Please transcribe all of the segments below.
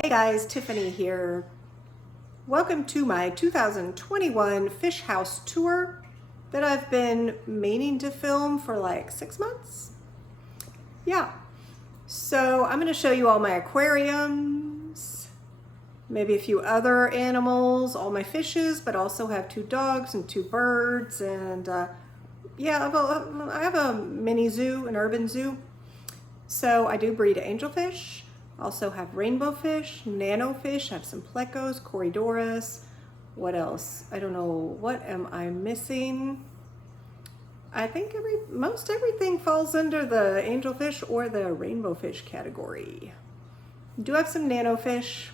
Hey guys, Tiffany here. Welcome to my 2021 fish house tour that I've been meaning to film for like 6 months. Yeah, so I'm going to show you all my aquariums, maybe a few other animals, all my fishes, but also have 2 dogs and 2 birds, and yeah, I have a mini zoo, an urban zoo. So I do breed angelfish. Also have rainbowfish, nanofish, I have some plecos, cory. What else? I don't know. What am I missing? I think most everything falls under the angelfish or the rainbowfish category. I do have some nanofish.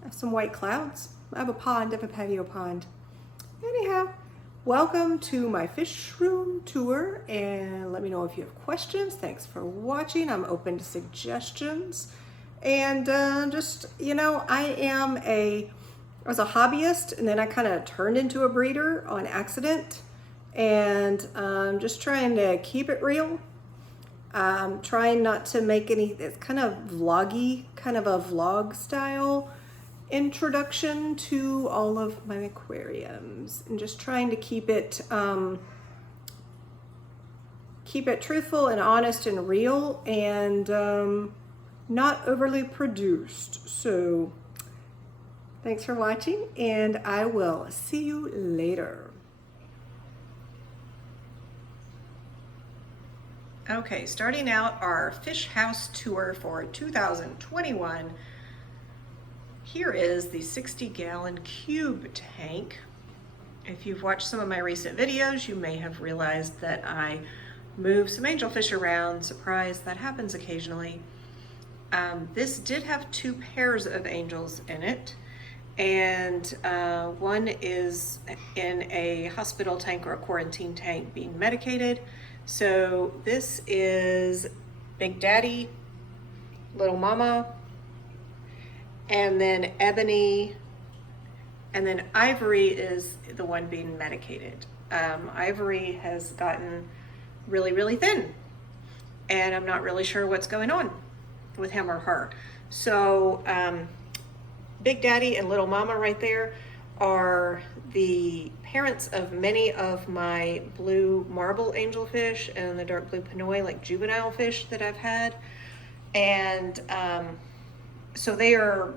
I have some white clouds. I have a pond, I have a patio pond. Anyhow, welcome to my fish room tour, and let me know if you have questions. Thanks for watching. I'm open to suggestions. And just, you know, I was a hobbyist, and then I kind of turned into a breeder on accident, and I'm just trying to keep it real. Trying not to make it's kind of vloggy, kind of a vlog style introduction to all of my aquariums, and just trying to keep it truthful and honest and real, and not overly produced. So thanks for watching, and I will see you later. Okay, starting out our fish house tour for 2021. Here is the 60-gallon cube tank. If you've watched some of my recent videos, you may have realized that I move some angelfish around. Surprise, that happens occasionally. This did have 2 pairs of angels in it, and one is in a hospital tank or a quarantine tank being medicated. So this is Big Daddy, Little Mama, and then Ebony, and then Ivory is the one being medicated. Ivory has gotten really, really thin, and I'm not really sure what's going on with him or her. So Big Daddy and Little Mama right there are the parents of many of my blue marble angelfish and the dark blue pinoy, like juvenile fish that I've had. And so they are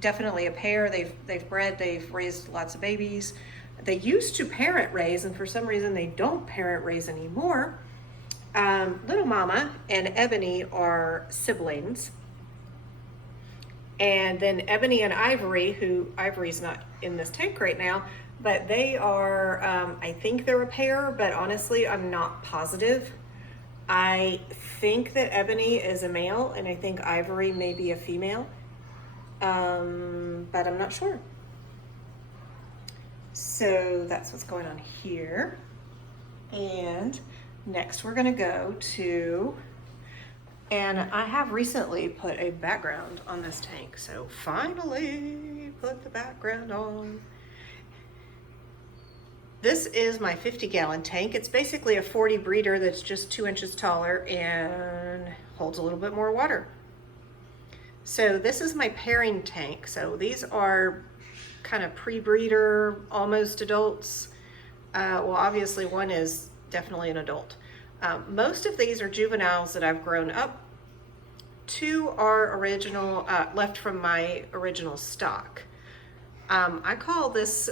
definitely a pair. They've bred, they've raised lots of babies. They used to parent raise, and for some reason they don't parent raise anymore. Little Mama and Ebony are siblings, and then Ebony and Ivory, who Ivory's not in this tank right now, but they are, I think they're a pair, but honestly I'm not positive. I think that Ebony is a male, and I think Ivory may be a female, but I'm not sure. So that's what's going on here. And next we're gonna go to, and I have recently put a background on this tank, so finally put the background on. This is my 50-gallon tank. It's basically a 40 breeder that's just 2 inches taller and holds a little bit more water. So this is my pairing tank. So these are kind of pre-breeder, almost adults. Well, obviously one is definitely an adult. Most of these are juveniles that I've grown up. 2 are original, left from my original stock. I call this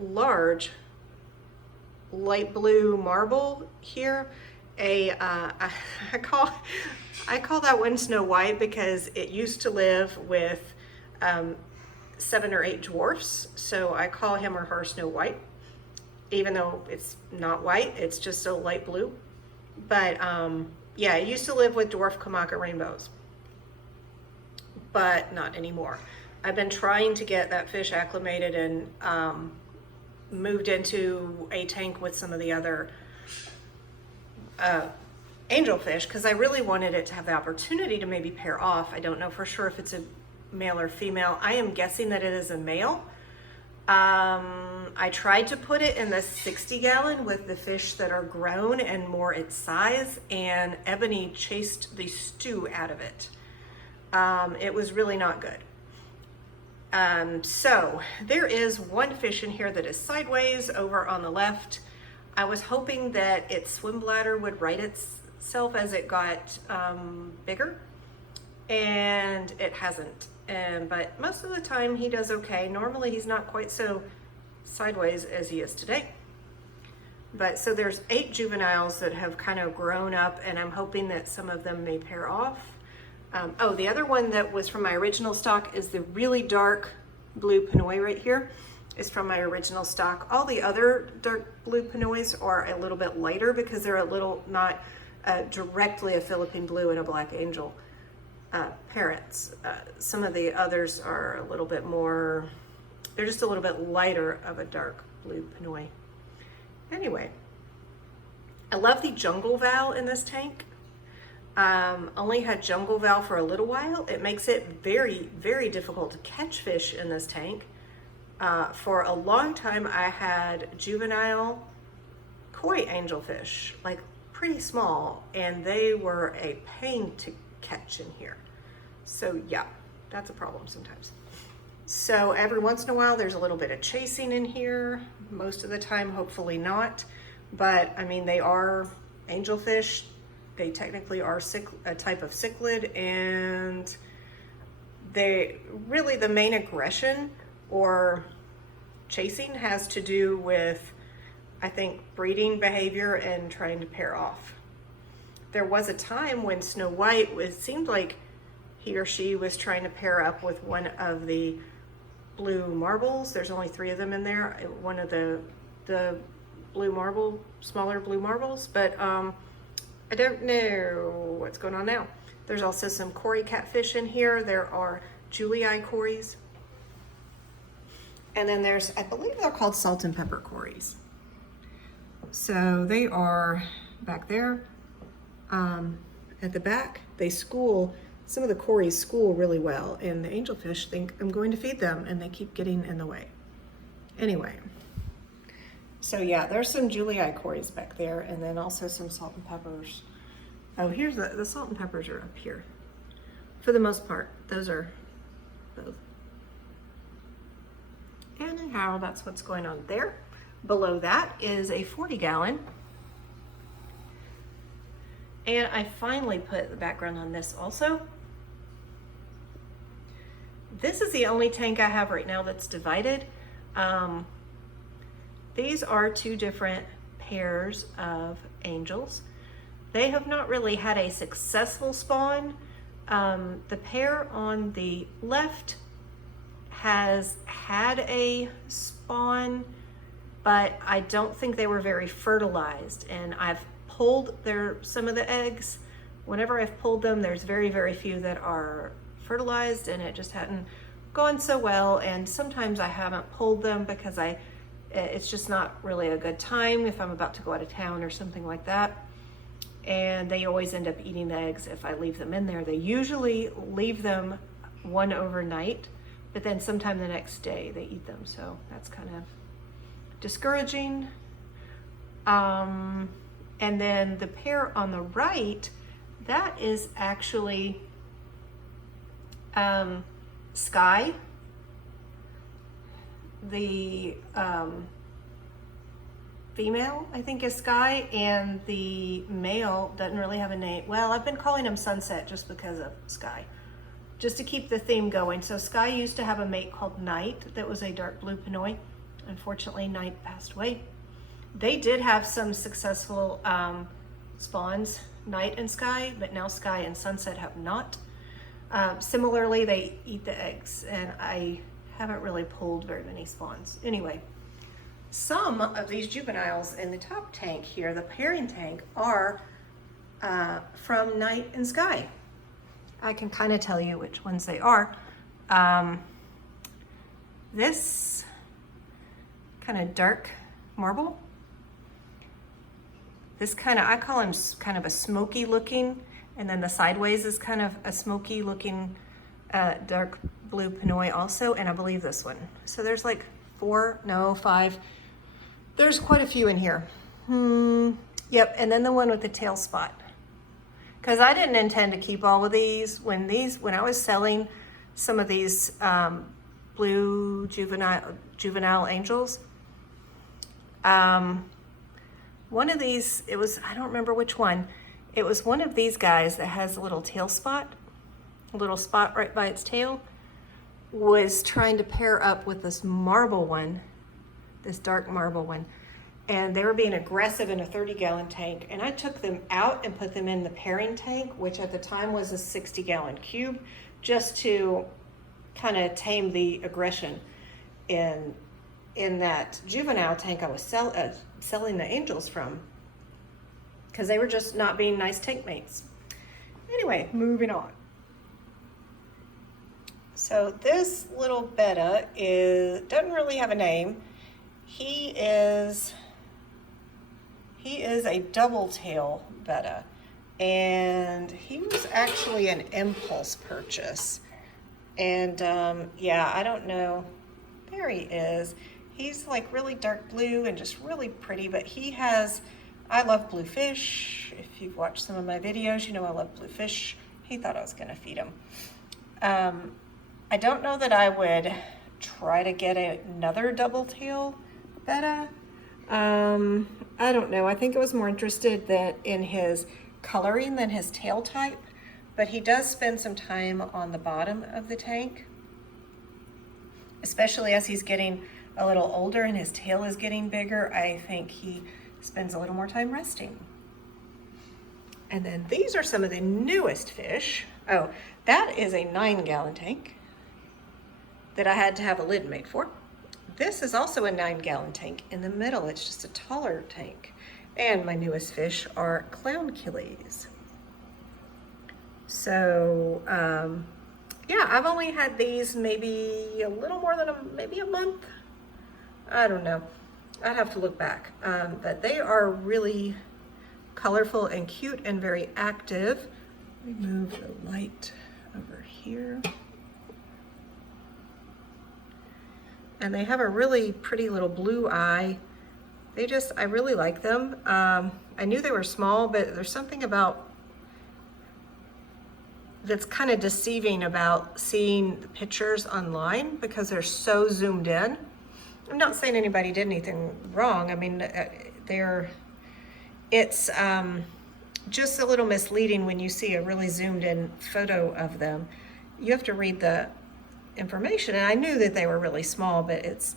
large light blue marble here I call that one Snow White, because it used to live with 7 or 8 dwarfs, so I call him or her Snow White, even though it's not white, it's just a light blue. But yeah, it used to live with dwarf KAMAKA rainbows, but not anymore. I've been trying to get that fish acclimated and moved into a tank with some of the other angelfish, because I really wanted it to have the opportunity to maybe pair off. I don't know for sure if it's a male or female. I am guessing that it is a male. I tried to put it in the 60-gallon with the fish that are grown and more its size, and Ebony chased the stew out of it. It was really not good. So there is one fish in here that is sideways over on the left. I was hoping that its swim bladder would right itself as it got bigger, and it hasn't. But most of the time he does okay. Normally he's not quite so sideways as he is today. But so there's 8 juveniles that have kind of grown up, and I'm hoping that some of them may pair off. Oh, the other one that was from my original stock is the really dark blue Pinoy right here. Is from my original stock. All the other dark blue Pinoys are a little bit lighter because they're a little not directly a Philippine blue and a black angel parents. Some of the others are a little bit more, they're just a little bit lighter of a dark blue Pinoy. Anyway, I love the jungle val in this tank. Only had jungle val for a little while. It makes it very, very difficult to catch fish in this tank. For a long time, I had juvenile cory angelfish, like pretty small, and they were a pain to catch in here. So yeah, that's a problem sometimes. So every once in a while, there's a little bit of chasing in here. Most of the time, hopefully not. But I mean, they are angelfish. They technically are a type of cichlid, and they really, the main aggression or chasing has to do with, I think, breeding behavior and trying to pair off. There was a time when Snow White, it seemed like he or she was trying to pair up with one of the blue marbles. There's only 3 of them in there. One of the blue marble, smaller blue marbles, but I don't know what's going on now. There's also some cory catfish in here. There are Julii cories. And then there's, I believe they're called salt and pepper cories. So they are back there at the back. They school, some of the cories school really well, and the angelfish think I'm going to feed them, and they keep getting in the way. Anyway, so yeah, there's some Julii cories back there, and then also some salt and peppers. Oh, here's the salt and peppers are up here. For the most part, those are both. Anyhow, that's what's going on there. Below that is a 40-gallon. And I finally put the background on this also. This is the only tank I have right now that's divided. These are 2 different pairs of angels. They have not really had a successful spawn. The pair on the left has had a spawn, but I don't think they were very fertilized, and I've pulled some of the eggs. Whenever I've pulled them, there's very, very few that are fertilized, and it just hadn't gone so well. And sometimes I haven't pulled them because it's just not really a good time if I'm about to go out of town or something like that. And they always end up eating the eggs if I leave them in there. They usually leave them one overnight, but then sometime the next day they eat them. So that's kind of discouraging. And then the pair on the right, that is actually Sky. The female, I think, is Sky, and the male doesn't really have a name. Well, I've been calling him Sunset just because of Sky, just to keep the theme going. So Sky used to have a mate called Night that was a dark blue Pinoy. Unfortunately, Night passed away. They did have some successful spawns, Night and Sky, but now Sky and Sunset have not. Similarly, they eat the eggs, and I haven't really pulled very many spawns. Anyway, some of these juveniles in the top tank here, the pairing tank, are from Night and Sky. I can kind of tell you which ones they are. This kind of dark marble, this kind of, I call him kind of a smoky looking, and then the sideways is kind of a smoky looking dark blue Pinoy also, and I believe this one. So there's like 5. There's quite a few in here. Yep, and then the one with the tail spot. because I didn't intend to keep all of these. When I was selling some of these blue juvenile angels, one of these, it was, I don't remember which one, it was one of these guys that has a little tail spot, a little spot right by its tail, was trying to pair up with this marble one, this dark marble one, and they were being aggressive in a 30-gallon tank, and I took them out and put them in the pairing tank, which at the time was a 60-gallon cube, just to kind of tame the aggression in that juvenile tank I was selling the angels from, because they were just not being nice tank mates. Anyway, moving on. So this little Betta doesn't really have a name. He is a double tail Betta, and he was actually an impulse purchase. And yeah, I don't know. There he is. He's like really dark blue and just really pretty, but he has, I love blue fish. If you've watched some of my videos, you know I love blue fish. He thought I was gonna feed him. I don't know that I would try to get another double tail Betta. I don't know. I think I was more interested in his coloring than his tail type, but he does spend some time on the bottom of the tank, especially as he's getting a little older and his tail is getting bigger. I think he spends a little more time resting. And then these are some of the newest fish. Oh, that is a 9-gallon tank that I had to have a lid made for. This is also a 9-gallon tank. In the middle, it's just a taller tank. And my newest fish are clown killies. So, yeah, I've only had these maybe a little more than maybe a month. I don't know. I'd have to look back. But they are really colorful and cute and very active. Let me move the light over here. And they have a really pretty little blue eye. I really like them. I knew they were small, but there's something that's kind of deceiving about seeing the pictures online because they're so zoomed in. I'm not saying anybody did anything wrong. I mean, it's just a little misleading when you see a really zoomed in photo of them. You have to read the information, and I knew that they were really small, but it's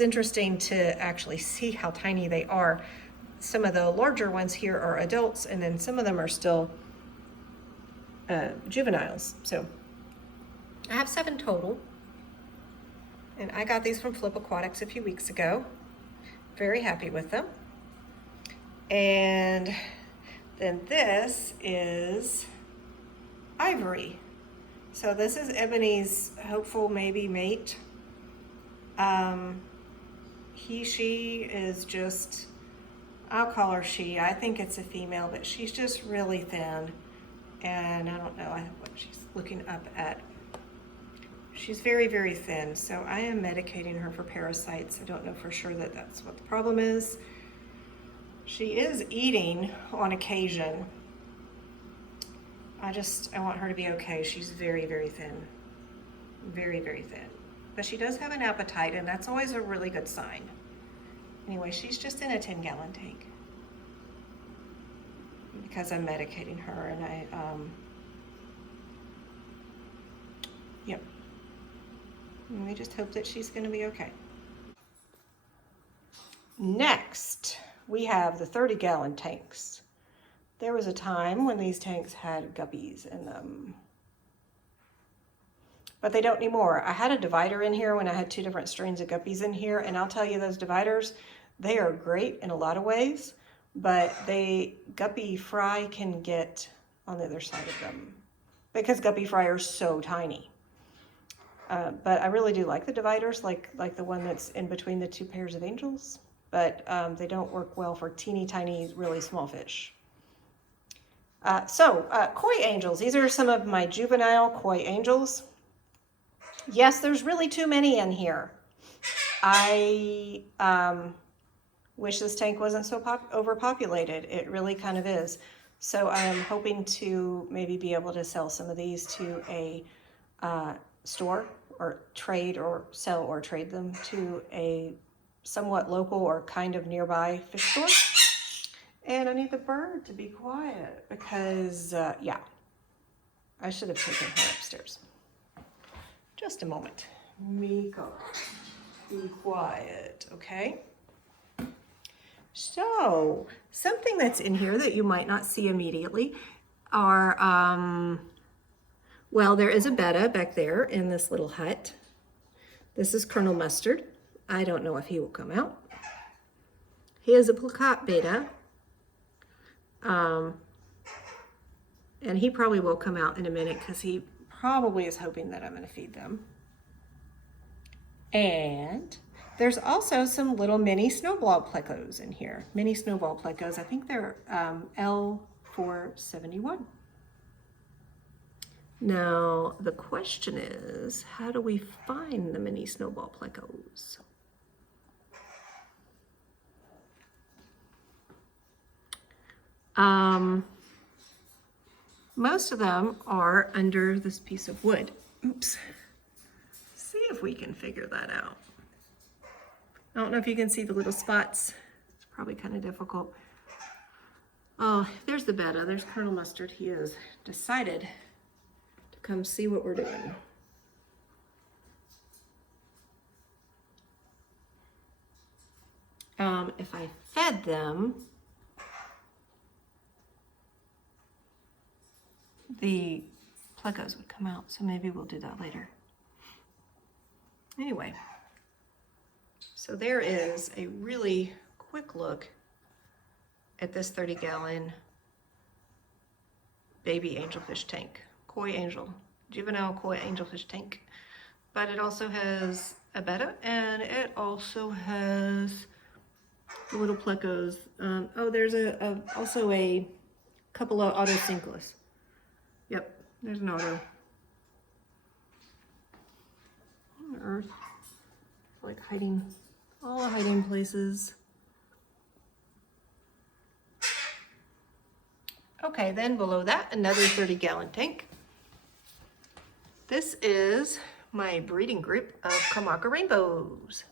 interesting to actually see how tiny they are. Some of the larger ones here are adults, and then some of them are still juveniles. So I have 7 total, and I got these from Flip Aquatics a few weeks ago. Very happy with them. And then this is Ivory. So this is Ebony's hopeful maybe mate. She is just, I'll call her she. I think it's a female, but she's just really thin. And I don't know what she's looking up at. She's very, very thin. So I am medicating her for parasites. I don't know for sure that that's what the problem is. She is eating on occasion. I want her to be okay. She's very, very thin. Very, very thin. But she does have an appetite, and that's always a really good sign. Anyway, she's just in a 10-gallon tank because I'm medicating her, and yep. And we just hope that she's going to be okay. Next, we have the 30-gallon tanks. There was a time when these tanks had guppies in them, but they don't anymore. I had a divider in here when I had 2 different strains of guppies in here, and I'll tell you, those dividers, they are great in a lot of ways, but guppy fry can get on the other side of them because guppy fry are so tiny. But I really do like the dividers, like the one that's in between the 2 pairs of angels, but they don't work well for teeny tiny, really small fish. Koi angels. These are some of my juvenile koi angels. Yes, there's really too many in here. I Wish this tank wasn't so overpopulated. It really kind of is. So I'm hoping to maybe be able to sell some of these to a store, or trade or sell or trade them to a somewhat local or kind of nearby fish store. And I need the bird to be quiet because, yeah, I should have taken her upstairs. Just a moment. Miko, be quiet, okay? So, something that's in here that you might not see immediately are, well, there is a Betta back there in this little hut. This is Colonel Mustard. I don't know if he will come out. He is a placat Betta. And he probably will come out in a minute because he probably is hoping that I'm going to feed them. And there's also some little mini snowball plecos in here. Mini snowball plecos. I think they're L471. Now, the question is, how do we find the mini snowball plecos? Most of them are under this piece of wood. Oops. See if we can figure that out. I don't know if you can see the little spots. It's probably kind of difficult. Oh, there's the Betta. There's Colonel Mustard. He has decided to come see what we're doing. If I fed them, the plecos would come out, so maybe we'll do that later. Anyway, so there is a really quick look at this 30-gallon baby angelfish tank, juvenile koi angelfish tank. But it also has a Betta, and it also has the little plecos. Oh, there's also a couple of auto sinkless. Yep, there's an auto. On earth, like hiding, all the hiding places. Okay, then below that, another 30-gallon tank. This is my breeding group of KAMAKA rainbows.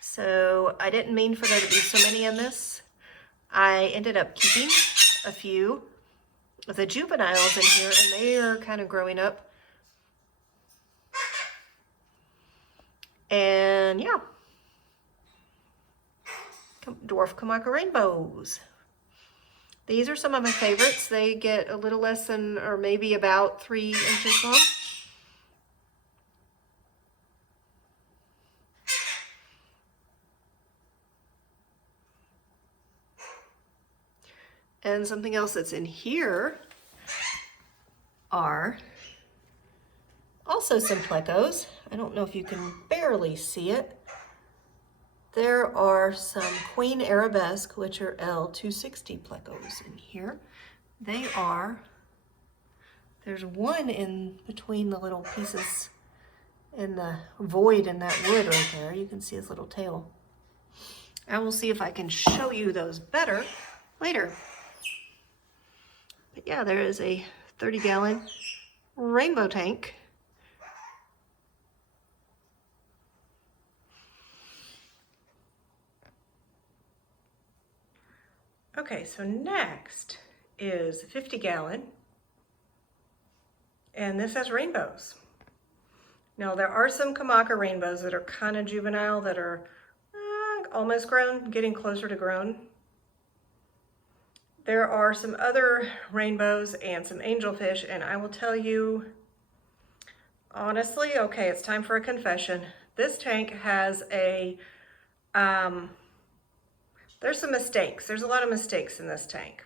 So I didn't mean for there to be so many in this. I ended up keeping a few of the juveniles in here, and they are kind of growing up. And yeah, dwarf KAMAKA rainbows. These are some of my favorites. They get a little less than, or maybe about 3 inches long. And something else that's in here are also some plecos. I don't know if you can barely see it. There are some Queen Arabesque, which are L260 plecos in here. They are, there's one in between the little pieces in the void in that wood right there. You can see his little tail. I will see if I can show you those better later. But yeah, there is a 30-gallon rainbow tank. Okay, so next is 50-gallon, and this has rainbows. Now there are some KAMAKA rainbows that are kind of juvenile, that are almost grown, getting closer to grown. There are some other rainbows and some angelfish, and I will tell you, honestly, okay, it's time for a confession. This tank has a, there's some mistakes. There's a lot of mistakes in this tank.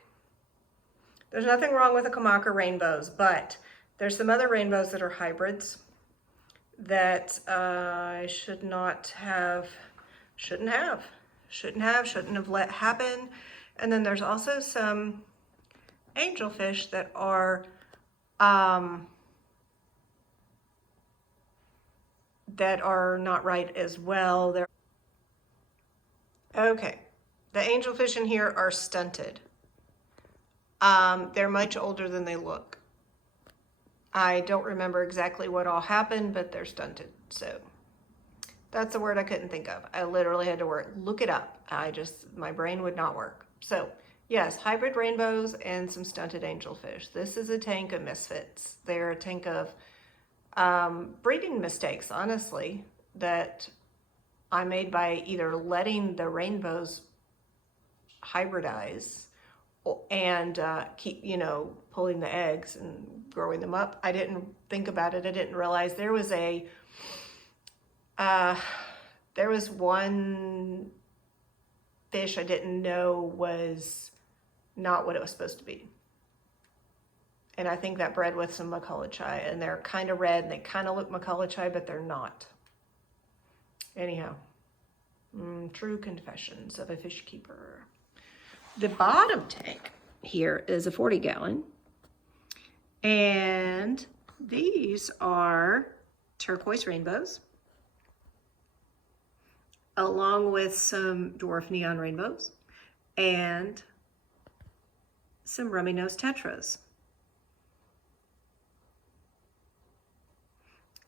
There's nothing wrong with the KAMAKA rainbows, but there's some other rainbows that are hybrids that I shouldn't have let happen. And then there's also some angelfish that are not right as well. Okay, the angelfish in here are stunted. They're much older than they look. I don't remember exactly what all happened, but they're stunted. So that's a word I couldn't think of. I literally had to look it up. My brain would not work. So yes, hybrid rainbows and some stunted angelfish. This is a tank of misfits. They're a tank of breeding mistakes, honestly, that I made by either letting the rainbows hybridize and keep, pulling the eggs and growing them up. I didn't think about it. I didn't realize there was one fish I didn't know was not what it was supposed to be. And I think that bred with some macaulichai, and they're kind of red and they kind of look macaulichai, but they're not. Anyhow, true confessions of a fish keeper. The bottom tank here is a 40-gallon, and these are turquoise rainbows, along with some dwarf neon rainbows and some rummy nose tetras.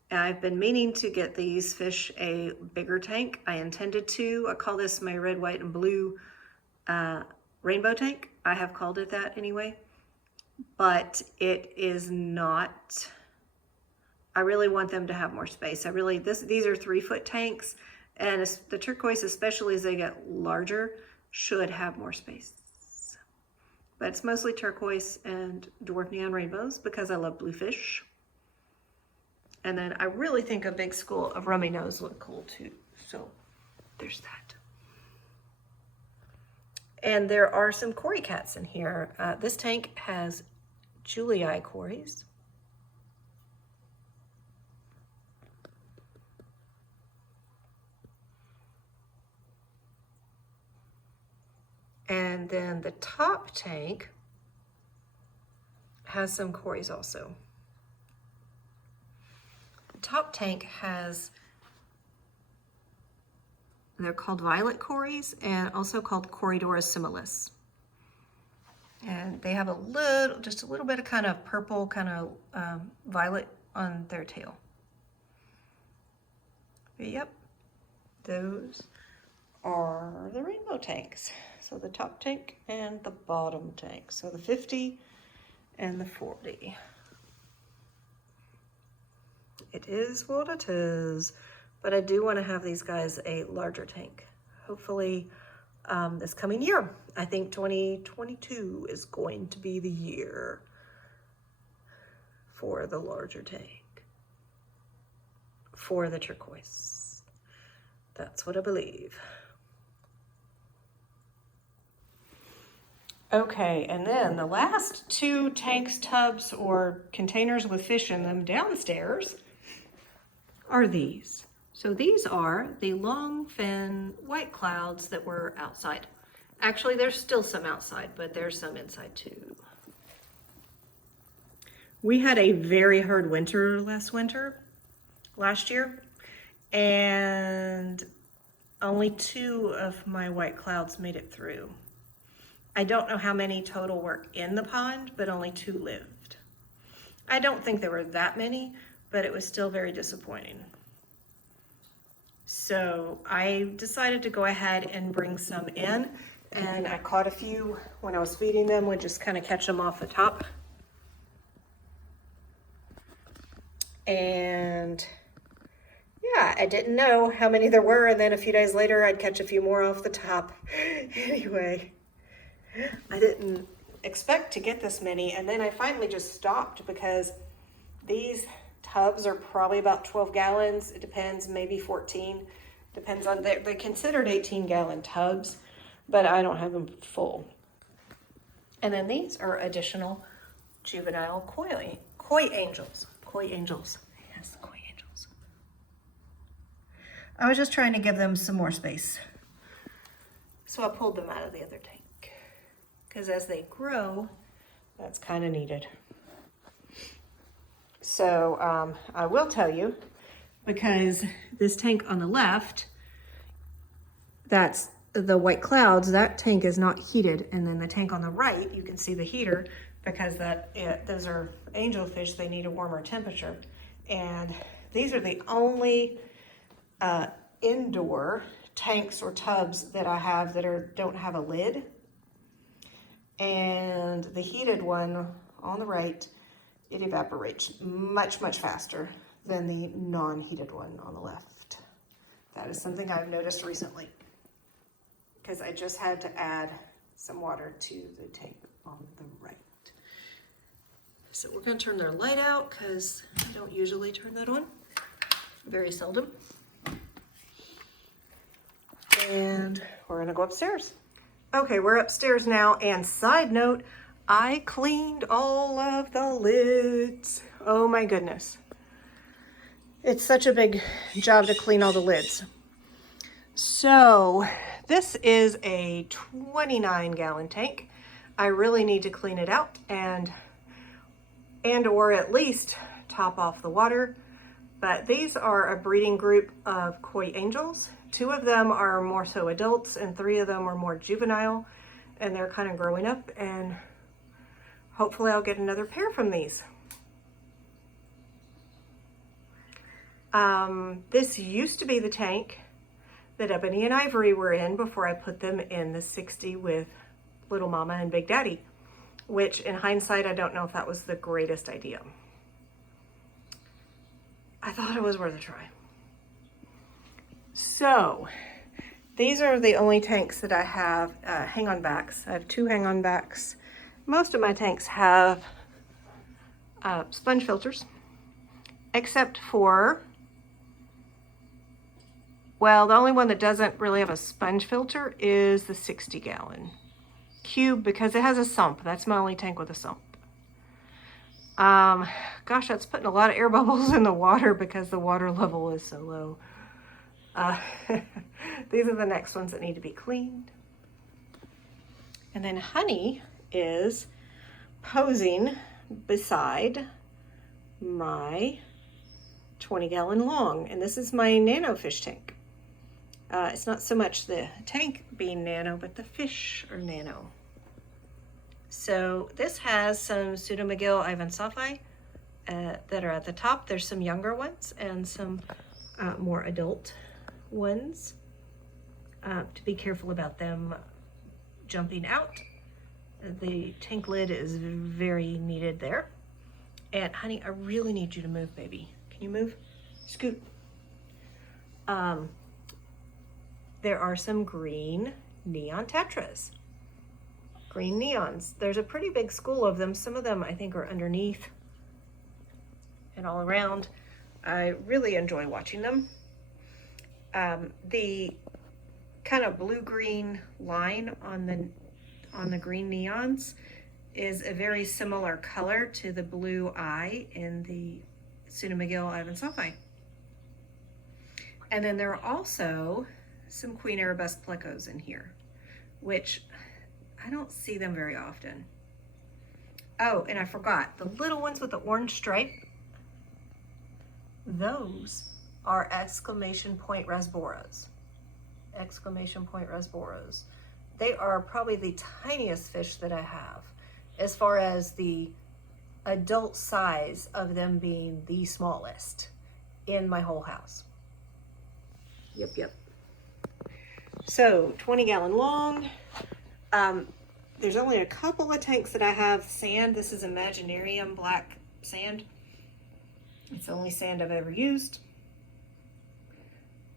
I've been meaning to get these fish a bigger tank. I intended to. I call this my red, white, and blue rainbow tank. I have called it that anyway, but it is not. I really want them to have more space. These are 3-foot tanks, and the turquoise, especially as they get larger, should have more space. But it's mostly turquoise and dwarf neon rainbows because I love blue fish. And then I really think a big school of rummy nose look cool too. So there's that. And there are some cory cats in here. This tank has Julii cories. And then the top tank has some cories also. The top tank has, they're called violet cories and also called Corydoras similis. And they have just a little bit of kind of purple, kind of violet on their tail. But yep, those are the rainbow tanks. So the top tank and the bottom tank. So the 50 and the 40. It is what it is, but I do want to have these guys a larger tank. Hopefully this coming year. I think 2022 is going to be the year for the larger tank, for the turquoise. That's what I believe. Okay, and then the last 2 tanks, tubs, or containers with fish in them downstairs are these. So these are the long fin white clouds that were outside. Actually, there's still some outside, but there's some inside too. We had a very hard winter last year, and only 2 of my white clouds made it through. I don't know how many total were in the pond, but only 2 lived. I don't think there were that many, but it was still very disappointing. So I decided to go ahead and bring some in, and I caught a few when I was feeding them, would just kind of catch them off the top. And yeah, I didn't know how many there were, and then a few days later I'd catch a few more off the top. Anyway, I didn't expect to get this many, and then I finally just stopped because these tubs are probably about 12 gallons. It depends, maybe 14. Depends on, they're considered 18-gallon tubs, but I don't have them full. And then these are additional juvenile koi angels. Yes, koi angels. I was just trying to give them some more space. So I pulled them out of the other tank. Because as they grow, that's kind of needed. So I will tell you, because this tank on the left, that's the white clouds, that tank is not heated. And then the tank on the right, you can see the heater because those are angelfish. They need a warmer temperature. And these are the only indoor tanks or tubs that I have that don't have a lid. And the heated one on the right, it evaporates much, much faster than the non-heated one on the left. That is something I've noticed recently because I just had to add some water to the tank on the right. So we're going to turn their light out because I don't usually turn that on, very seldom. And we're going to go upstairs. Okay, we're upstairs now, and side note, I cleaned all of the lids. Oh my goodness. It's such a big job to clean all the lids. So this is a 29-gallon tank. I really need to clean it out and or at least top off the water. But these are a breeding group of koi angels. 2 of them are more so adults and 3 of them are more juvenile, and they're kind of growing up, and hopefully I'll get another pair from these. This used to be the tank that Ebony and Ivory were in before I put them in the 60 with Little Mama and Big Daddy, which in hindsight, I don't know if that was the greatest idea. I thought it was worth a try. So these are the only tanks that I have hang-on backs. I have 2 hang-on backs. Most of my tanks have sponge filters, except for, well, the only one that doesn't really have a sponge filter is the 60-gallon cube because it has a sump. That's my only tank with a sump. Gosh, that's putting a lot of air bubbles in the water because the water level is so low. These are the next ones that need to be cleaned. And then Honey is posing beside my 20-gallon long, and this is my Nano fish tank. It's not so much the tank being nano, but the fish are nano. So this has some pseudomcgill ivansophi that are at the top. There's some younger ones and some more adult ones. To be careful about them jumping out. The tank lid is very needed there. And Honey, I really need you to move, baby. Can you move? Scoot. There are some green neon tetras. Green neons. There's a pretty big school of them. Some of them I think are underneath and all around. I really enjoy watching them. The kind of blue-green line on the green neons is a very similar color to the blue eye in the pseudomcgill ivansophi. And then there are also some Queen Arabesque plecos in here, which I don't see them very often. Oh, and I forgot, the little ones with the orange stripe, those are exclamation point rasboras. Exclamation point rasboras. They are probably the tiniest fish that I have as far as the adult size of them being the smallest in my whole house. Yep. So 20-gallon long. There's only a couple of tanks that I have sand. This is Imaginarium black sand. It's the only sand I've ever used.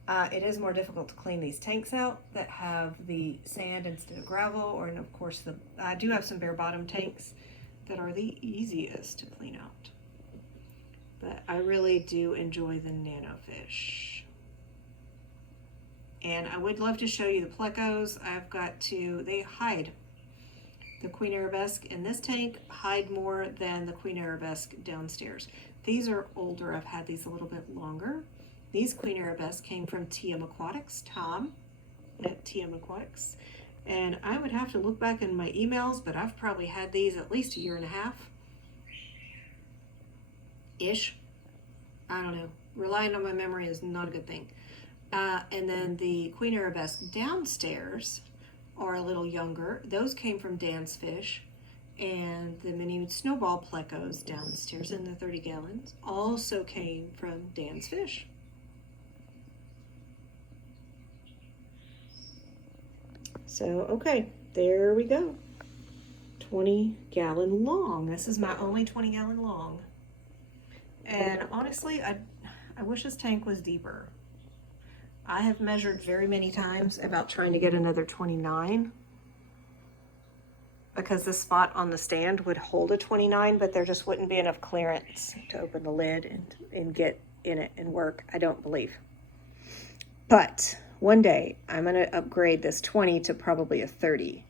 It is more difficult to clean these tanks out that have the sand instead of gravel, and of course I do have some bare bottom tanks that are the easiest to clean out. But I really do enjoy the Nano fish. And I would love to show you the plecos. They hide. The Queen Arabesque in this tank hide more than the Queen Arabesque downstairs. These are older. I've had these a little bit longer. These Queen Arabesque came from TM Aquatics, Tom at TM Aquatics. And I would have to look back in my emails, but I've probably had these at least a year and a half-ish. I don't know. Relying on my memory is not a good thing. And then the queen arabesque downstairs are a little younger. Those came from Dan's Fish. And the mini snowball plecos downstairs in the 30 gallons also came from Dan's Fish. So, okay, there we go. 20-gallon long. This is my only 20-gallon long. And honestly, I wish this tank was deeper. I have measured very many times about trying to get another 29 because the spot on the stand would hold a 29, but there just wouldn't be enough clearance to open the lid and get in it and work, I don't believe. But one day I'm going to upgrade this 20 to probably a 30.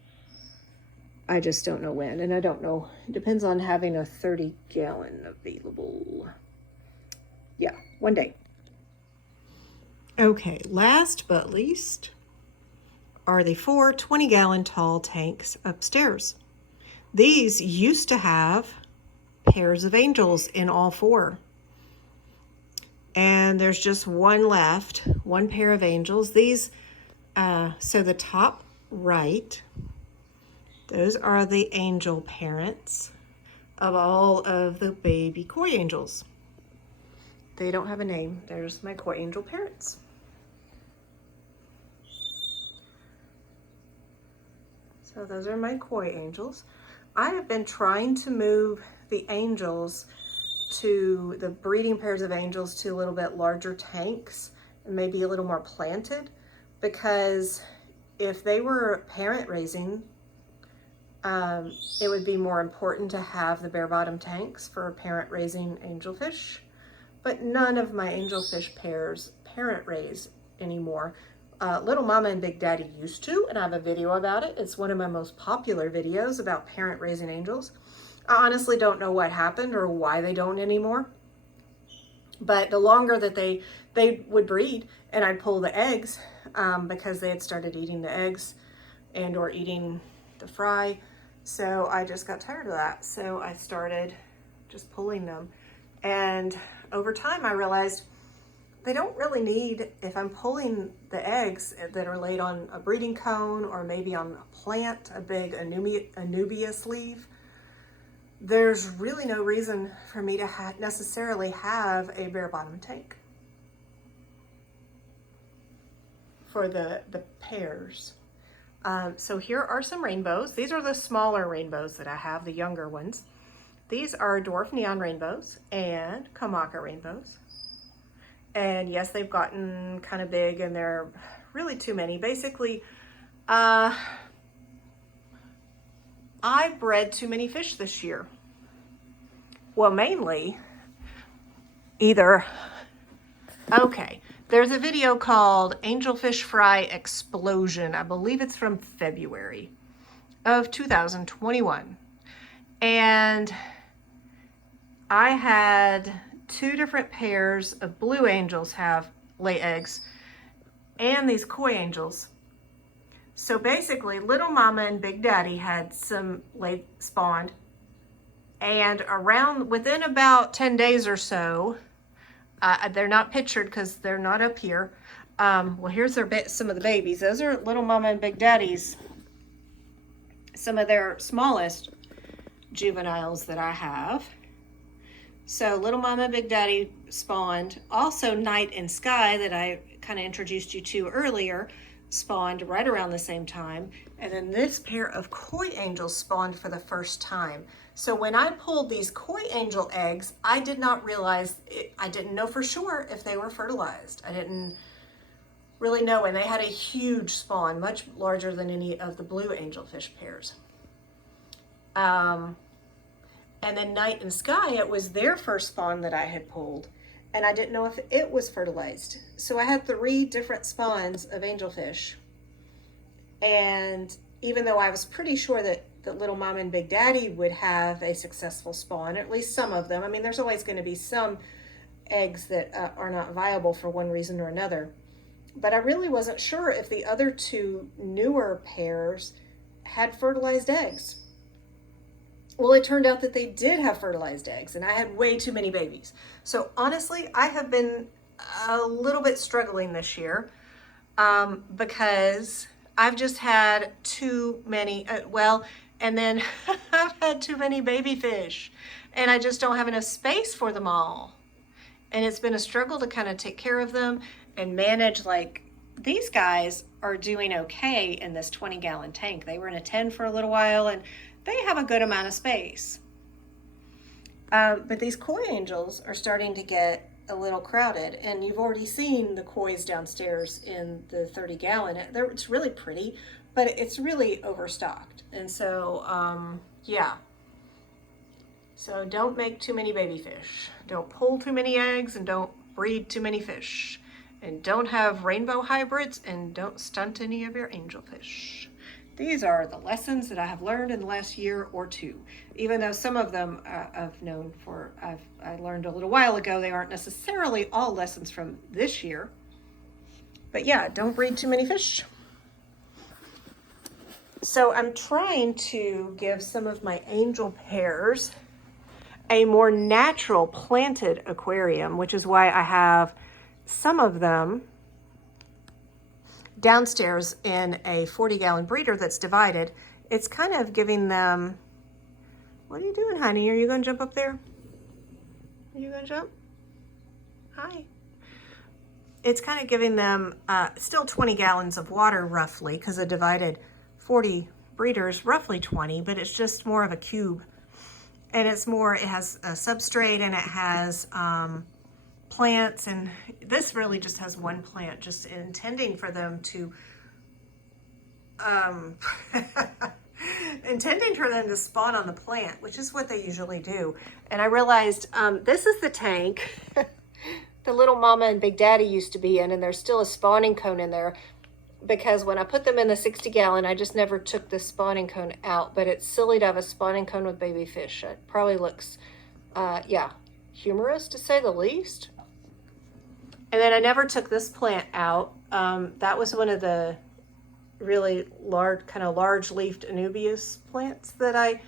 I just don't know when, and I don't know. It depends on having a 30-gallon available. Yeah, one day. Okay, last but least are the 4 20-gallon tall tanks upstairs. These used to have pairs of angels in all 4. And there's just one left, one pair of angels. These, so the top right, those are the angel parents of all of the baby koi angels. They don't have a name. There's my koi angel parents. So those are my koi angels. I have been trying to move the angels to the breeding pairs of angels to a little bit larger tanks and maybe a little more planted, because if they were parent raising, it would be more important to have the bare bottom tanks for parent raising angelfish. But none of my angelfish pairs parent raise anymore. Little Mama and Big Daddy used to, and I have a video about it. It's one of my most popular videos about parent raising angels. I honestly don't know what happened or why they don't anymore. But the longer that they would breed and I'd pull the eggs, because they had started eating the eggs and or eating the fry. So I just got tired of that. So I started just pulling them. And over time I realized they don't really need, if I'm pulling the eggs that are laid on a breeding cone or maybe on a plant, a big Anubia sleeve, there's really no reason for me to necessarily have a bare bottom tank for the pairs. So here are some rainbows. These are the smaller rainbows that I have, the younger ones. These are dwarf neon rainbows and KAMAKA rainbows. And yes, they've gotten kind of big and they're really too many. Basically, I bred too many fish this year. Well, mainly okay, there's a video called Angelfish Fry Explosion. I believe it's from February of 2021. And I had 2 different pairs of blue angels lay eggs and these koi angels. So basically Little Mama and Big Daddy had some spawned, and within about 10 days or so, they're not pictured because they're not up here. Well, here's some of the babies. Those are Little Mama and Big Daddy's, some of their smallest juveniles that I have. So Little Mama, Big Daddy spawned. Also Night and Sky, that I kind of introduced you to earlier, spawned right around the same time. And then this pair of koi angels spawned for the first time. So when I pulled these koi angel eggs, I did not realize, I didn't know for sure if they were fertilized. I didn't really know, and they had a huge spawn, much larger than any of the blue angelfish pairs. And then Night and Sky, it was their first spawn that I had pulled, and I didn't know if it was fertilized. So I had 3 different spawns of angelfish. And even though I was pretty sure that Little Mama and Big Daddy would have a successful spawn, or at least some of them. I mean, there's always going to be some eggs that are not viable for one reason or another. But I really wasn't sure if the other 2 newer pairs had fertilized eggs. Well, it turned out that they did have fertilized eggs, and I had way too many babies. So honestly, I have been a little bit struggling this year because I've just had too many, and then I've had too many baby fish and I just don't have enough space for them all. And it's been a struggle to kind of take care of them and manage. Like, these guys are doing okay in this 20-gallon tank. They were in a 10 for a little while and they have a good amount of space. But these koi angels are starting to get a little crowded, and you've already seen the kois downstairs in the 30-gallon. It's really pretty, but it's really overstocked. And so, yeah. So don't make too many baby fish. Don't pull too many eggs, and don't breed too many fish. And don't have rainbow hybrids, and don't stunt any of your angelfish. These are the lessons that I have learned in the last year or two. Even though some of them I've known for, I learned a little while ago, they aren't necessarily all lessons from this year. But yeah, don't breed too many fish. So I'm trying to give some of my angel pairs a more natural planted aquarium, which is why I have some of them downstairs in a 40-gallon breeder that's divided. It's kind of giving them, what are you doing, honey? Are you going to jump up there? Are you going to jump? Hi. It's kind of giving them still 20 gallons of water roughly, because a divided 40 breeders, roughly 20, but it's just more of a cube. And it's more, it has a substrate and it has plants, and this really just has one plant, just intending for them to spawn on the plant, which is what they usually do. And I realized this is the tank the little mama and big daddy used to be in, and there's still a spawning cone in there, because when I put them in the 60-gallon, I just never took the spawning cone out. But it's silly to have a spawning cone with baby fish. It probably looks yeah, humorous to say the least. And then I never took this plant out. That was one of the really large, kind of large-leafed Anubias plants that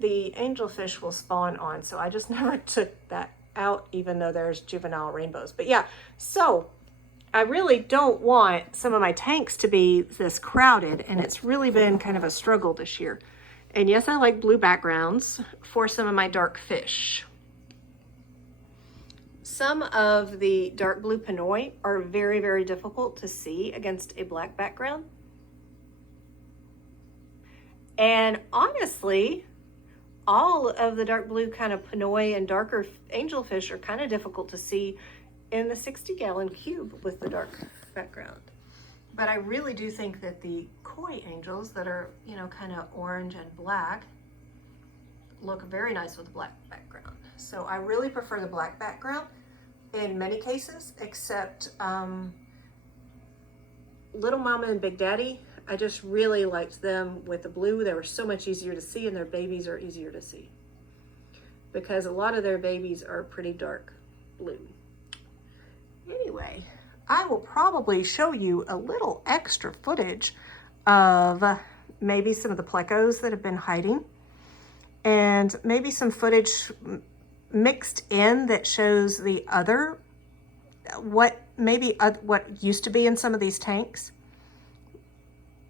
the angelfish will spawn on. So I just never took that out, even though there's juvenile rainbows. But yeah, so I really don't want some of my tanks to be this crowded, and it's really been kind of a struggle this year. And yes, I like blue backgrounds for some of my dark fish. Some of the dark blue panoi are very, very difficult to see against a black background. And honestly, all of the dark blue kind of panoi and darker angelfish are kind of difficult to see in the 60-gallon cube with the dark background. But I really do think that the koi angels that are, you know, kind of orange and black look very nice with a black background. So I really prefer the black background in many cases, except Little Mama and Big Daddy. I just really liked them with the blue. They were so much easier to see, and their babies are easier to see because a lot of their babies are pretty dark blue. Anyway, I will probably show you a little extra footage of maybe some of the plecos that have been hiding, and maybe some footage mixed in that shows the other, what used to be in some of these tanks,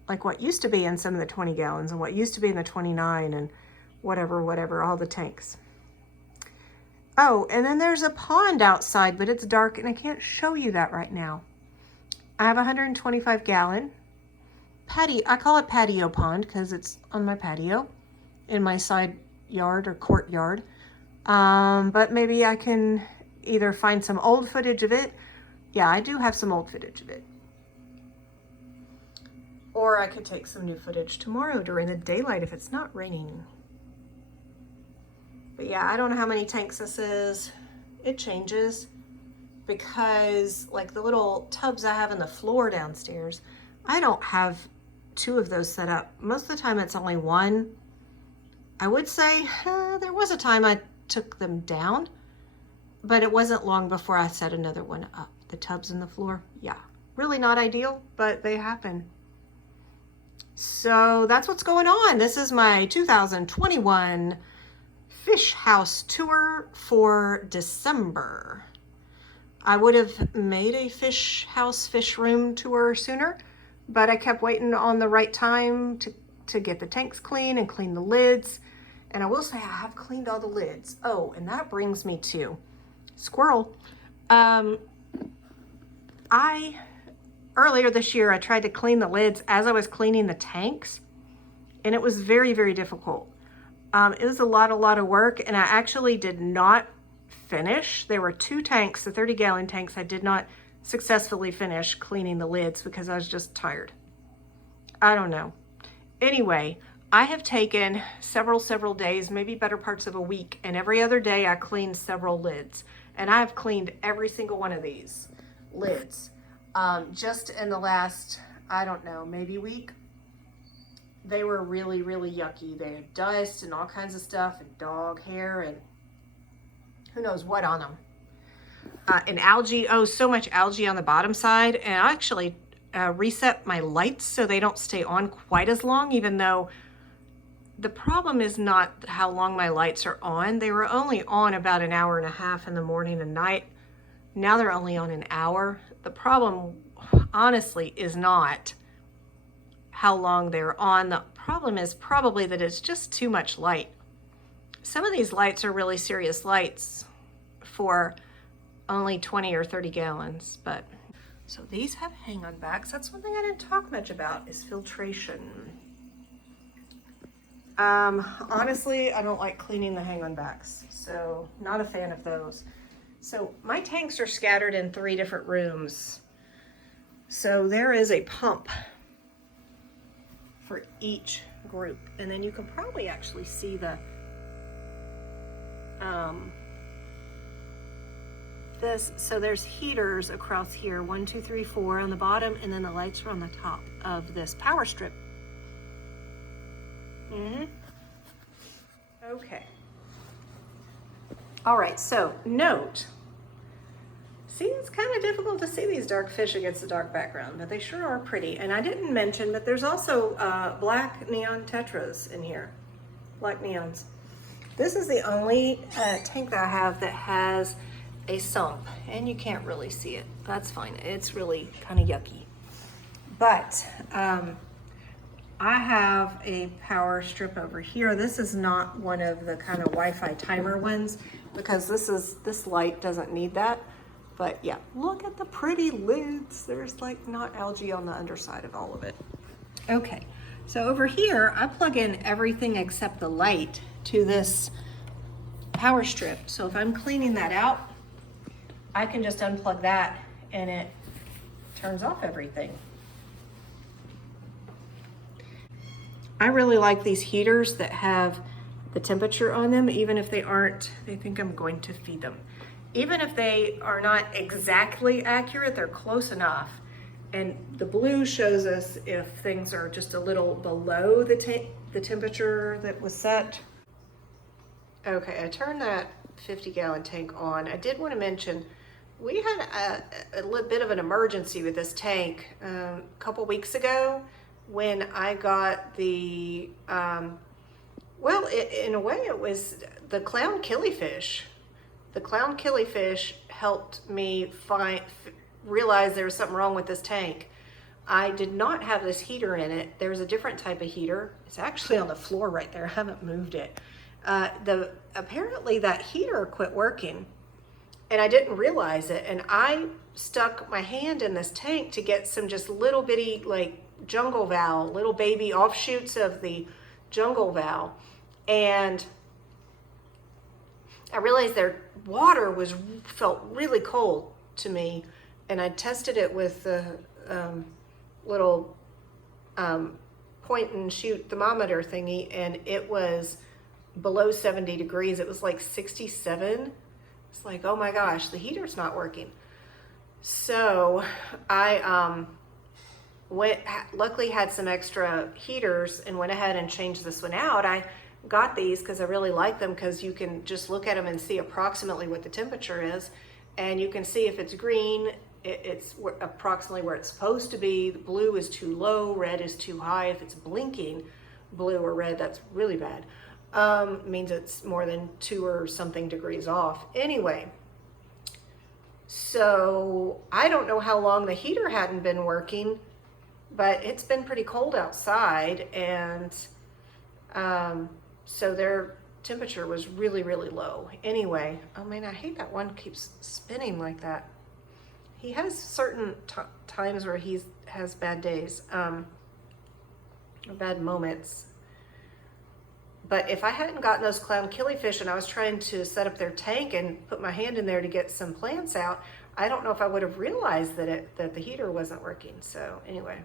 like what used to be in some of the 20 gallons and what used to be in the 29 and whatever, all the tanks. Oh, and then there's a pond outside, but it's dark and I can't show you that right now. I have a 125 gallon patio. I call it patio pond because it's on my patio in my side yard or courtyard. But maybe I can either find some old footage of it. Yeah, I do have some old footage of it. Or I could take some new footage tomorrow during the daylight if it's not raining. But yeah, I don't know how many tanks this is. It changes because like the little tubs I have in the floor downstairs, I don't have 2 of those set up. Most of the time it's only 1. I would say there was a time I took them down, but it wasn't long before I set another one up. The tubs in the floor, yeah, really not ideal, but they happen. So that's what's going on. This is my 2021 fish house tour for December. I would have made a fish house, fish room tour sooner, but I kept waiting on the right time to get the tanks clean and clean the lids. And I will say I have cleaned all the lids. Oh, and that brings me to squirrel. Earlier this year, I tried to clean the lids as I was cleaning the tanks, and it was very, very difficult. It was a lot of work, and I actually did not finish. There were 2 tanks, the 30-gallon tanks. I did not successfully finish cleaning the lids because I was just tired. I don't know. Anyway, I have taken several days, maybe better parts of a week, and every other day I cleaned several lids. And I've cleaned every single one of these lids. Just in the last, I don't know, maybe week. They were really yucky. They had dust and all kinds of stuff and dog hair and who knows what on them. And algae, oh, so much algae on the bottom side. And I actually reset my lights so they don't stay on quite as long, even though the problem is not how long my lights are on. They were only on about an hour and a half in the morning and night. Now they're only on an hour. The problem, honestly, is not how long they're on. The problem is probably that it's just too much light. Some of these lights are really serious lights for only 20 or 30 gallons, but so these have hang-on backs. That's one thing I didn't talk much about is filtration. Honestly, I don't like cleaning the hang-on backs, so not a fan of those. So my tanks are scattered in 3 different rooms. So there is a pump for each group. And then you can probably actually see the, so there's heaters across here, 1, 2, 3, 4 on the bottom, and then the lights are on the top of this power strip. Okay. All right, so note, see, it's kind of difficult to see these dark fish against the dark background, but they sure are pretty. And I didn't mention, but there's also black neon tetras in here, black neons. This is the only tank that I have that has a sump, and you can't really see it. That's fine. It's really kind of yucky. But I have a power strip over here. This is not one of the kind of Wi-Fi timer ones because this light doesn't need that. But yeah, look at the pretty lids. There's like not algae on the underside of all of it. Okay, so over here, I plug in everything except the light to this power strip. So if I'm cleaning that out, I can just unplug that and it turns off everything. I really like these heaters that have the temperature on them, even if they aren't, they think I'm going to feed them. Even if they are not exactly accurate, they're close enough. And the blue shows us if things are just a little below the temperature that was set. Okay, I turned that 50-gallon tank on. I did want to mention, we had a little bit of an emergency with this tank a couple weeks ago when I got the, well, in a way it was the clown killifish. The clown killifish helped me realize there was something wrong with this tank. I did not have this heater in it. There's a different type of heater. It's actually on the floor right there. I haven't moved it. Apparently that heater quit working and I didn't realize it. And I stuck my hand in this tank to get some just little bitty like jungle val, little baby offshoots of the jungle val. And I realized their water felt really cold to me, and I tested it with the little point and shoot thermometer thingy, and it was below 70 degrees. It was like 67. It's like, oh my gosh, the heater's not working. So I luckily had some extra heaters and went ahead and changed this one out. I got these because I really like them because you can just look at them and see approximately what the temperature is, and you can see if it's green, it's approximately where it's supposed to be. The blue is too low, red is too high. If it's blinking blue or red, that's really bad. Means it's more than 2 or something degrees off. Anyway, So I don't know how long the heater hadn't been working, but it's been pretty cold outside, and so their temperature was really, really low. Anyway, oh man, I hate that one keeps spinning like that. He has certain times where he has bad days, or bad moments. But if I hadn't gotten those clown killifish and I was trying to set up their tank and put my hand in there to get some plants out, I don't know if I would have realized that the heater wasn't working. So anyway,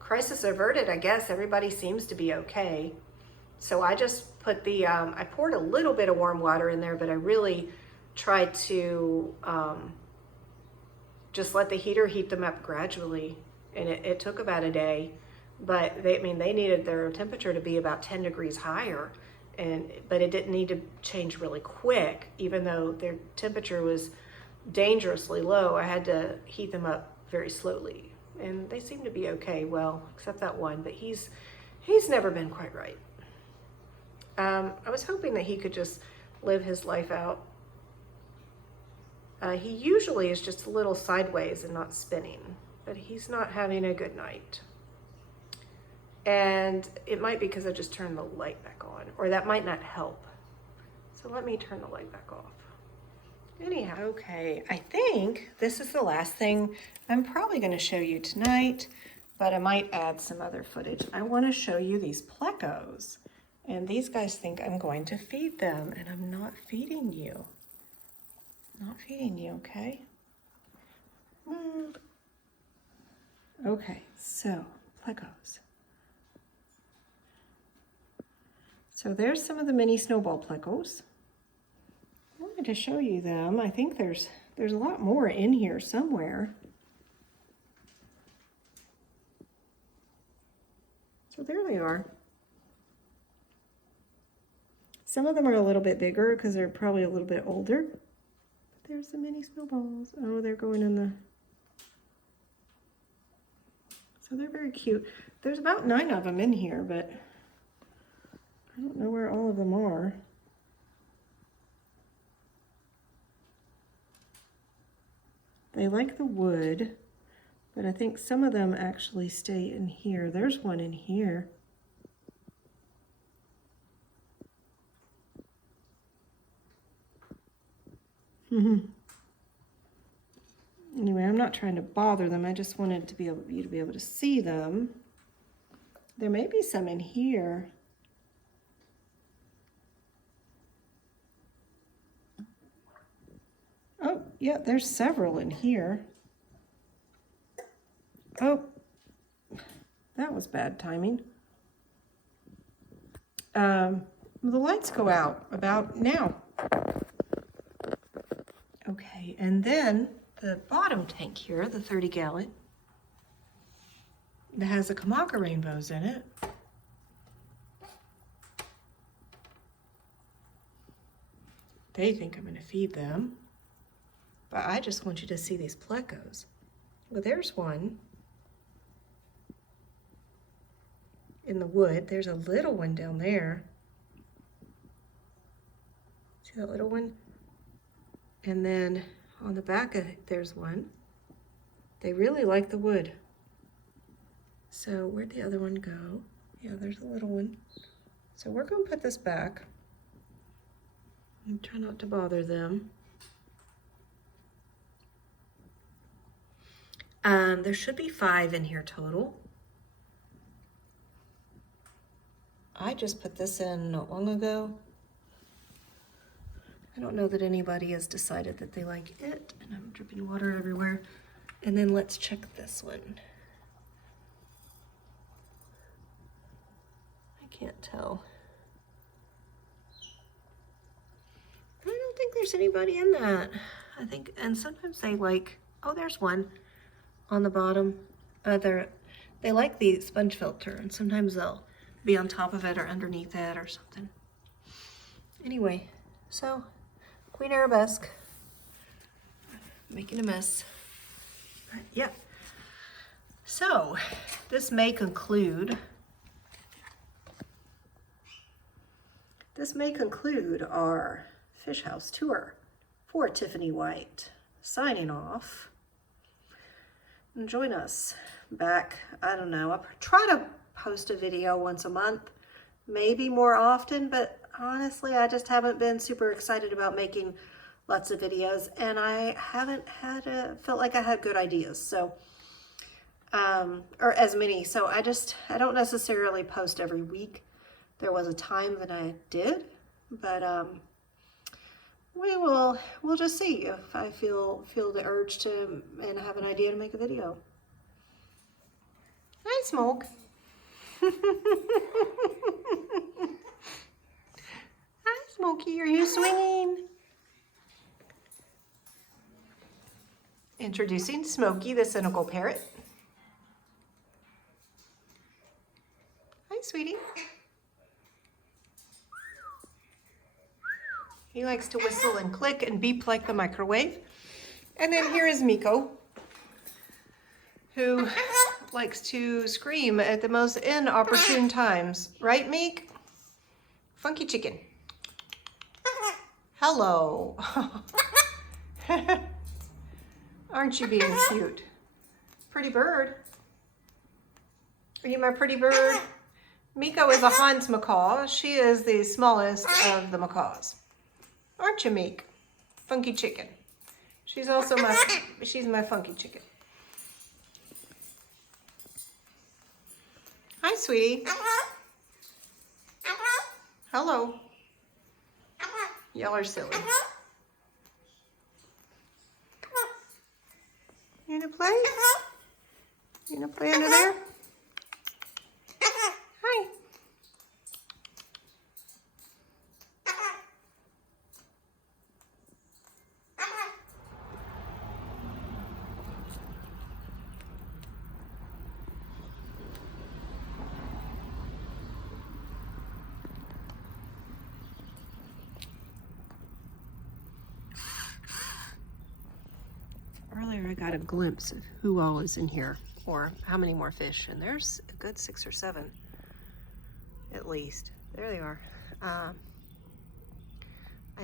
crisis averted, I guess. Everybody seems to be okay. So I just put the, I poured a little bit of warm water in there, but I really tried to just let the heater heat them up gradually. And it took about a day. But they needed their temperature to be about 10 degrees higher, but it didn't need to change really quick, even though their temperature was dangerously low. I had to heat them up very slowly, and they seem to be okay. Well, except that one, but he's never been quite right. I was hoping that he could just live his life out. He usually is just a little sideways and not spinning, but he's not having a good night. And it might be because I just turned the light back on, or that might not help. So let me turn the light back off. Anyhow, okay, I think this is the last thing I'm probably gonna show you tonight, but I might add some other footage. I wanna show you these plecos. And these guys think I'm going to feed them, and I'm not feeding you. Not feeding you, okay? Okay, so plecos. So there's some of the mini snowball plecos. I wanted to show you them. I think there's a lot more in here somewhere. So there they are. Some of them are a little bit bigger because they're probably a little bit older. But there's the mini snowballs. Oh, they're going in the... So they're very cute. There's about 9 of them in here, but I don't know where all of them are. They like the wood, but I think some of them actually stay in here. There's one in here. Anyway, I'm not trying to bother them. I just wanted to be able, you to be able to see them. There may be some in here. Oh, yeah, there's several in here. Oh, that was bad timing. The lights go out about now. Okay, and then the bottom tank here, the 30-gallon, that has the KAMAKA rainbows in it. They think I'm going to feed them, but I just want you to see these plecos. Well, there's one in the wood. There's a little one down there. See that little one? And then on the back of it, there's one. They really like the wood. So where'd the other one go? Yeah, there's a little one. So we're going to put this back and try not to bother them. There should be 5 in here total. I just put this in not long ago. I don't know that anybody has decided that they like it, and I'm dripping water everywhere. And then let's check this one. I can't tell. I don't think there's anybody in that. I think, and sometimes they like, oh, there's one on the bottom. They like the sponge filter, and sometimes they'll be on top of it or underneath it or something. Anyway, so Queen Arabesque, making a mess. But, yeah. So this may conclude our fish house tour for Tiffany White. signing off. And join us back, I don't know, I try to post a video once a month, maybe more often, but honestly, I just haven't been super excited about making lots of videos, and I haven't felt like I had good ideas, so, or as many, so I don't necessarily post every week. There was a time that I did, but we'll just see if I feel the urge to and have an idea to make a video. Hi, Smoke. Hi, Smokey. Are you swinging? Introducing Smokey, the cynical parrot. Hi, sweetie. He likes to whistle and click and beep like the microwave. And then here is Miko, who likes to scream at the most inopportune times. Right, Meek? Funky chicken. Hello. Aren't you being cute? Pretty bird. Are you my pretty bird? Miko is a Hans macaw. She is the smallest of the macaws. Aren't you, Meek? Funky chicken. She's also she's my funky chicken. Hi, sweetie. Hello. Y'all are silly. You gonna play? You gonna play under there? Hi. Earlier I got a glimpse of who all is in here, or how many more fish, and there's a good 6 or 7 at least. There they are. I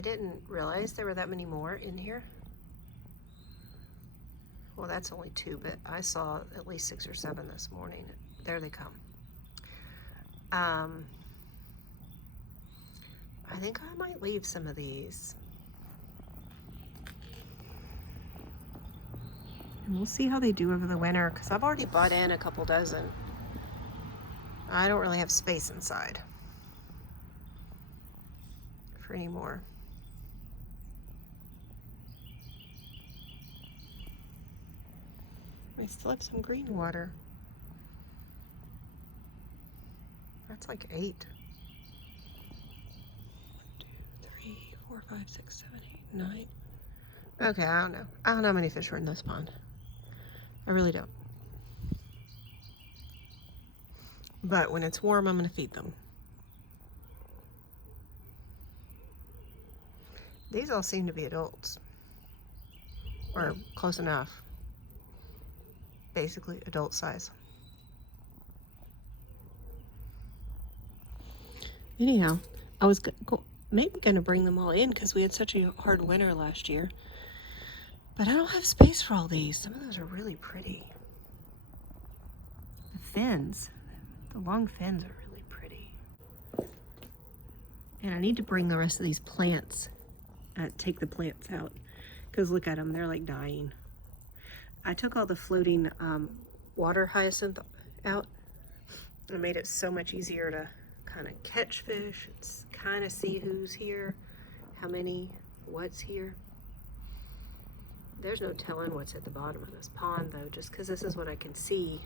didn't realize there were that many more in here. Well, that's only 2, but I saw at least 6 or 7 this morning. There they come. I think I might leave some of these. And we'll see how they do over the winter, because I've already bought in a couple dozen. I don't really have space inside for any more. I still have some green water. That's like 8. 1, 2, 3, 4, 5, 6, 7, 8, 9. Okay, I don't know. I don't know how many fish are in this pond. I really don't. But when it's warm, I'm going to feed them. These all seem to be adults. Or close enough. Basically adult size. Anyhow, I was maybe going to bring them all in because we had such a hard winter last year. But I don't have space for all these. Some of those are really pretty. The fins, the long fins are really pretty. And I need to bring the rest of these plants, take the plants out. Because look at them, they're like dying. I took all the floating water hyacinth out. I made it so much easier to kind of catch fish. It's kind of see who's here, how many, what's here. There's no telling what's at the bottom of this pond though, just because this is what I can see.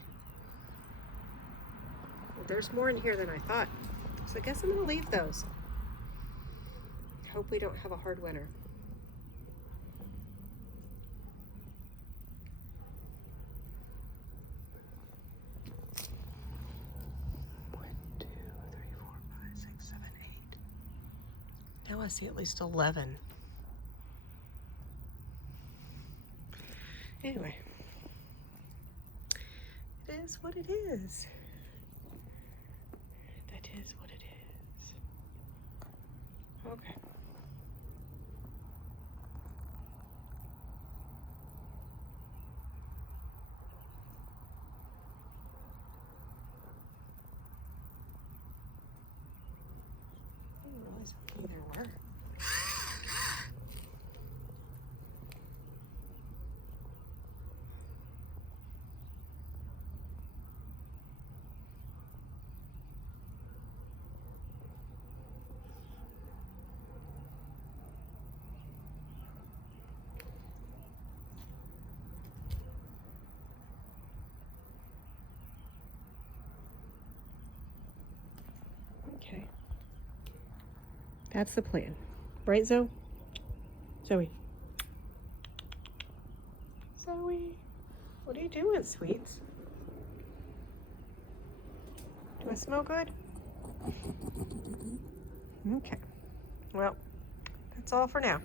Well, there's more in here than I thought. So I guess I'm gonna leave those. Hope we don't have a hard winter. Now I see at least 11. Anyway, it is what it is. That is what it is. Okay. Either work. Okay. That's the plan. Right, Zoe? Zoe. Zoe. What are you doing, sweets? Do I smell good? Okay. Well, that's all for now.